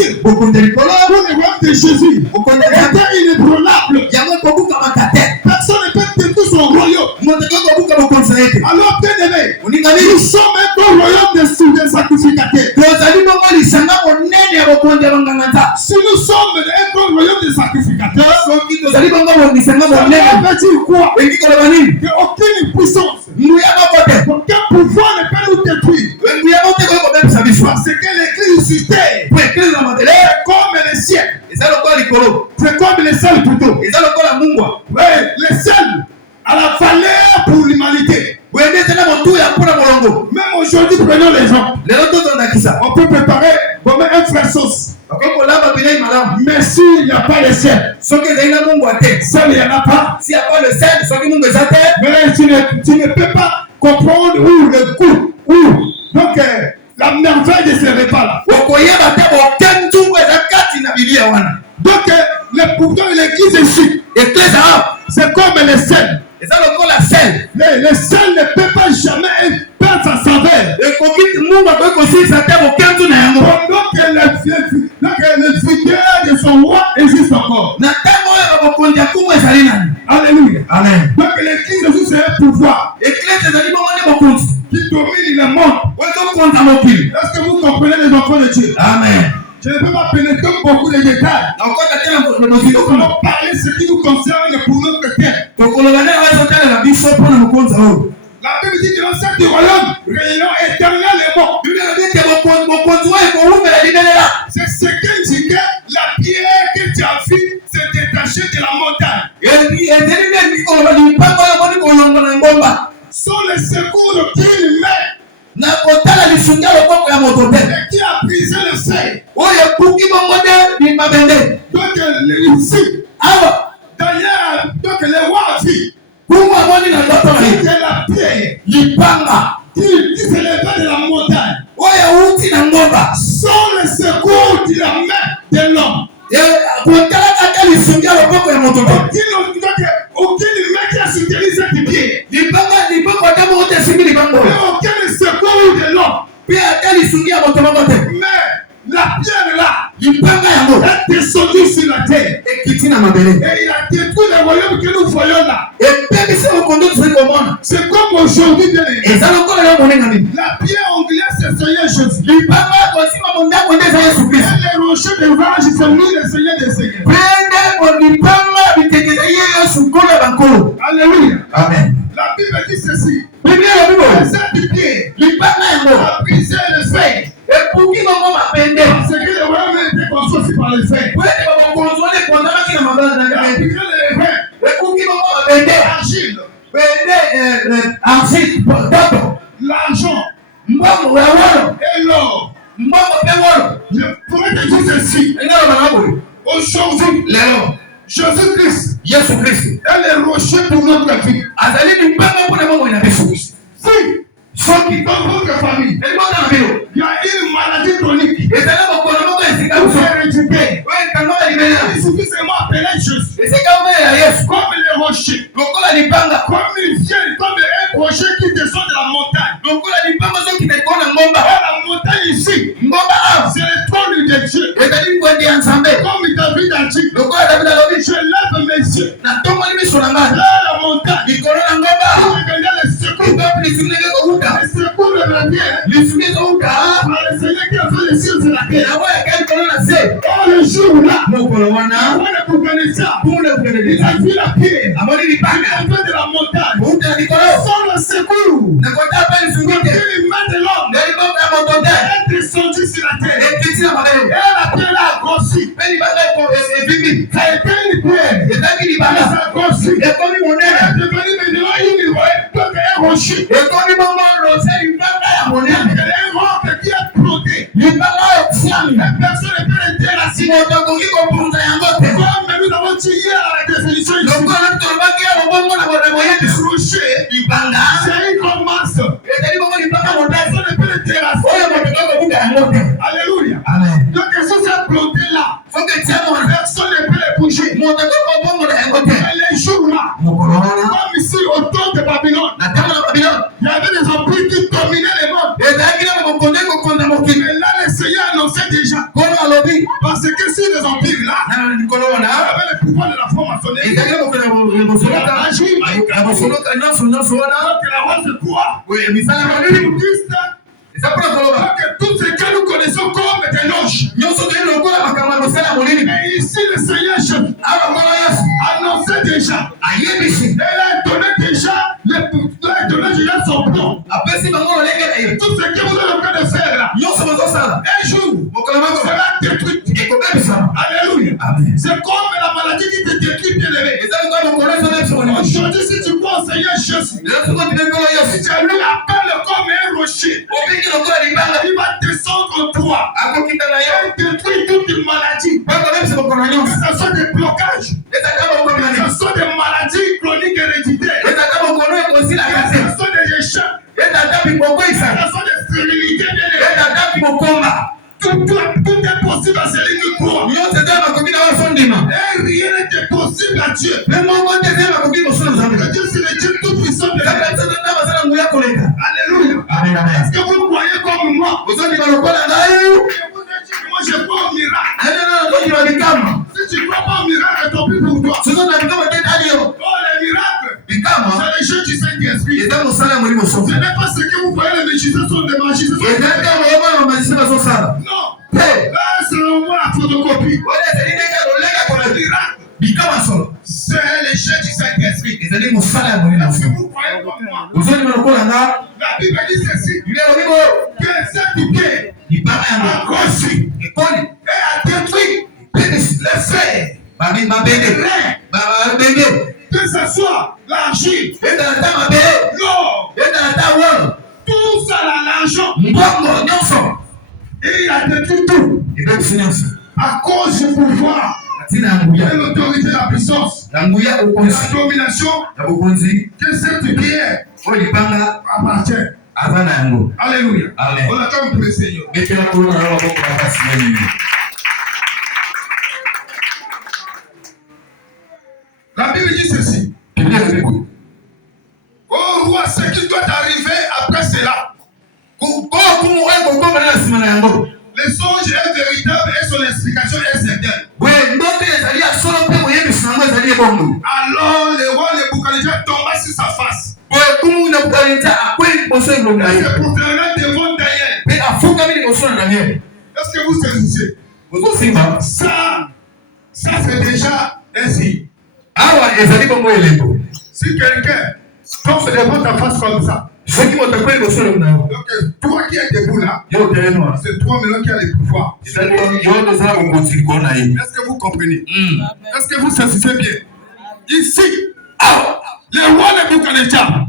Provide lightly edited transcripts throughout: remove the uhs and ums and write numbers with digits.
cieux pour le royaume de Jésus était inébranlable. Personne ne peut détruire son royaume. Alors, bien aimé, nous sommes un royaume de sacrificateurs. Si nous sommes un royaume de sacrificateurs, ça veut dire quoi? Qu'aucune puissance, aucun pouvoir ne peut nous détruire. Parce que l'électricité est comme le ciel. C'est comme le ciel plutôt. Le ciel a la valeur pour l'humanité. Même aujourd'hui, prenons l'exemple. On peut préparer comme un frère sauce. Mais s'il n'y a pas le ciel, ça il n'y en a pas. S'il n'y a pas le ciel, mais tu ne peux pas comprendre où le coup, donc la merveille de ce repas-là. Donc le pouvoir de l'église ici, c'est comme le sel. Le sel ne peut pas jamais perdre sa saveur. Pendant que le vigueur de son roi existe encore. Alléluia. Amen. Donc l'église c'est un pouvoir qui domine le monde. Est-ce que vous comprenez les enfants de Dieu? Amen. Je ne peux pas pénétrer beaucoup de détails. Nous allons parler de ce qui nous concerne pour notre terre. La Bible dit que dans cet royaume, réunion éternellement. C'est ce que dit que la pierre que tu as vue s'est détachée de la montagne. Sont les secours qu'il met. Et qui a brisé le seuil. Donc ici, d'ailleurs, donc les rois vivent. C'est la pierre. Qui s'élevait de la montagne. Sont les secours de la main de l'homme. Aucun humain qui a soutenu cette pierre. Aucun secours de l'homme. Mais la pierre là, est descendue sur la terre. Et il a détruit le royaume que nous voyons là. C'est comme aujourd'hui. La pierre anglaise, c'est le Seigneur Jésus. Et les rochers de l'orage, c'est nous le Seigneur des Seigneurs. Alléluia. Amen. La Bible dit ceci. Cette pierre a brisé le fer. Parce que le royaume était construit aussi par le fer. L'argent et l'or. Je pourrais te dire ceci. Aujourd'hui, Jésus-Christ est le rocher pour notre vie. Si dans votre famille, il y a une maladie chronique, héréditaire, il suffit seulement appeler Jésus. Comme les rochers, comme il vient, comme un rocher qui descend de la montagne. La montagne ici, c'est le trône de Dieu. Comme David a dit, je lève mes yeux vers la montagne. Pour regarder les secours. Les secours de la terre. Le Seigneur qui a fait les cieux sur la terre. Dans le jour là, on vous connaissez ça. Il a vu la pierre. Il a fait de la montagne. Sans le secours. Il main de l'homme. Elle est descendue sur la terre. Et la terre a grossi. Ça a été une pierre. Ça a grossi. Elle est devenue maintenant un rocher. Il y a un roc qui a trotté. Personne ne peut le déraciner. Comme nous avons dit hier à la définition ici. Le rocher, c'est une grande masse. Personne ne peut le déraciner. Alléluia. Donc, si c'est planté là, personne ne peut le bouger. Et les jours là, comme ici autour de Babylone, il y avait des empires qui dominaient le monde. Mais là, le Seigneur annonçait déjà Parce que si les empires là avaient le pouvoir de la franc-maçonnerie, la rose de quoi? Que tout ce que nous connaissons comme des loges. Mais ici, le Seigneur annonçait déjà. Il a donné déjà son plan. Tout ce que vous êtes en train de faire là, un jour, sera détruit. Alléluia. C'est comme la maladie qui te détruit, bien aimé. Aujourd'hui, si tu crois au Seigneur Jésus, si tu lui appelles comme un rocher, il va descendre en toi. Il détruit toute une maladie. Que ce soit des blocages, que ce soit des maladies chroniques héréditaires, que ce soit des échecs, que ce soit des stérilités, tout est possible à celui qui croit. Et rien n'est possible à Dieu. Dieu, c'est le Dieu tout-puissant de la terre. Alléluia. Est-ce que vous croyez comme moi? Moi, je crois au miracle. Si tu ne crois pas au miracle, tant pis pour toi. Oh, les miracles, c'est les jeux du Saint-Esprit. Ce n'est pas ce que vous voyez, les magiciens sont des magiciens. Non. Là, selon moi, la photocopie. C'est les jeux du Saint-Esprit. Est-ce que vous croyez comme moi? La Bible dit ceci. Que cette guerre a grossi et a détruit les fers, les reins, que ce soit l'argile, l'or, tout ça là, l'argent. Et il a détruit tout à cause du pouvoir et l'autorité, la puissance, la domination que cette pierre appartient. Alléluia. On attend pour le Seigneur. La Bible dit ceci. Oh roi, ce qui doit arriver après cela. Le songe est véritable et son explication est certaine. Alors le roi Nebuchadnezzar tomba sur sa face. Et se prosterna devant Daniel. Est-ce que vous saisissez? Ça c'est déjà ainsi. Si quelqu'un tombe devant ta face comme ça, donc toi qui es debout là, c'est toi maintenant qui as le pouvoir. Est-ce que vous comprenez? Est-ce que vous saisissez bien? Ici, le roi Nebuchadnezzar,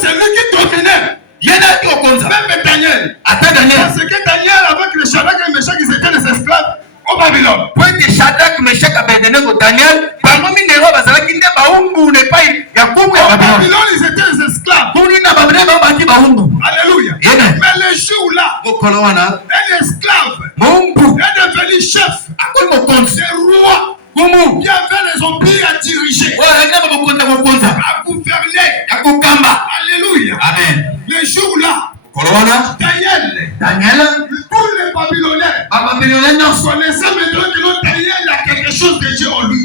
c'est lui qui dominait. Même Daniel. Parce que Daniel, avec le Shadrach et Meshach, ils étaient des esclaves au Babylone. Au Babylone, ils étaient des esclaves. Alléluia. Mais le jour-là, un esclave est devenu chef. C'est roi qui avait les empires à diriger, à gouverner. Alléluia. Amen. Le jour-là, Daniel, tous les Babyloniens connaissaient maintenant que notre Daniel a quelque chose de Dieu en lui.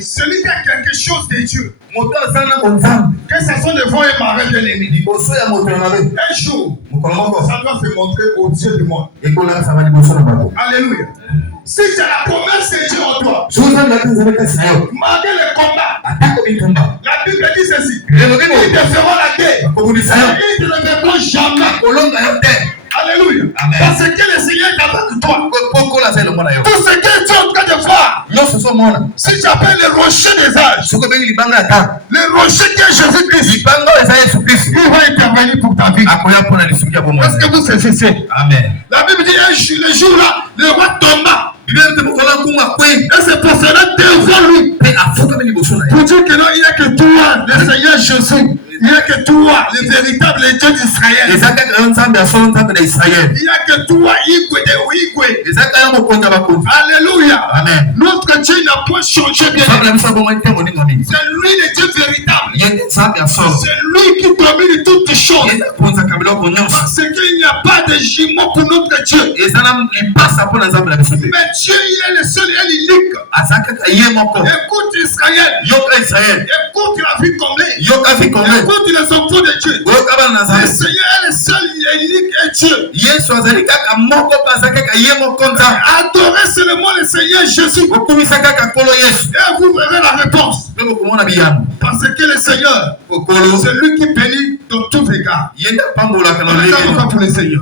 Celui qui a quelque chose de Dieu, que ce soit devant un marais de l'ennemi, un jour, ça doit se montrer au Dieu du monde. Alléluia. Si tu as la promesse de Dieu en toi, malgré le combat, la Bible dit ceci: ils te feront la guerre, ils ne te verront jamais. Alléluia. Parce que le Seigneur est avec toi. Tout ce que tu es en train de voir, si tu appelles le rocher des âges, le rocher qui est Jésus-Christ, il va intervenir pour ta vie. Est-ce que vous saisissez? Amen. La Bible dit le jour-là, le roi tomba. Et se posera devant lui pour dire que non, il n'y a que toi, le Seigneur Jésus. Il n'y a que toi, le véritable Dieu d'Israël. Il n'y a que toi, Igwe. Alléluia. Amen. Notre Dieu n'a pas changé, bien. C'est lui le Dieu véritable. C'est lui qui domine toutes choses. Parce qu'il n'y a pas de jumeau pour notre Dieu. Mais Dieu, il est le seul et l'unique. Écoute Israël. Écoute la vie comblée. Écoute les enfants de Dieu. Le Seigneur est le seul et l'unique Dieu. Adorez seulement le Seigneur Jésus. Et vous verrez la réponse. Parce que le Seigneur, c'est lui qui bénit dans tous les cas. Pour le Seigneur.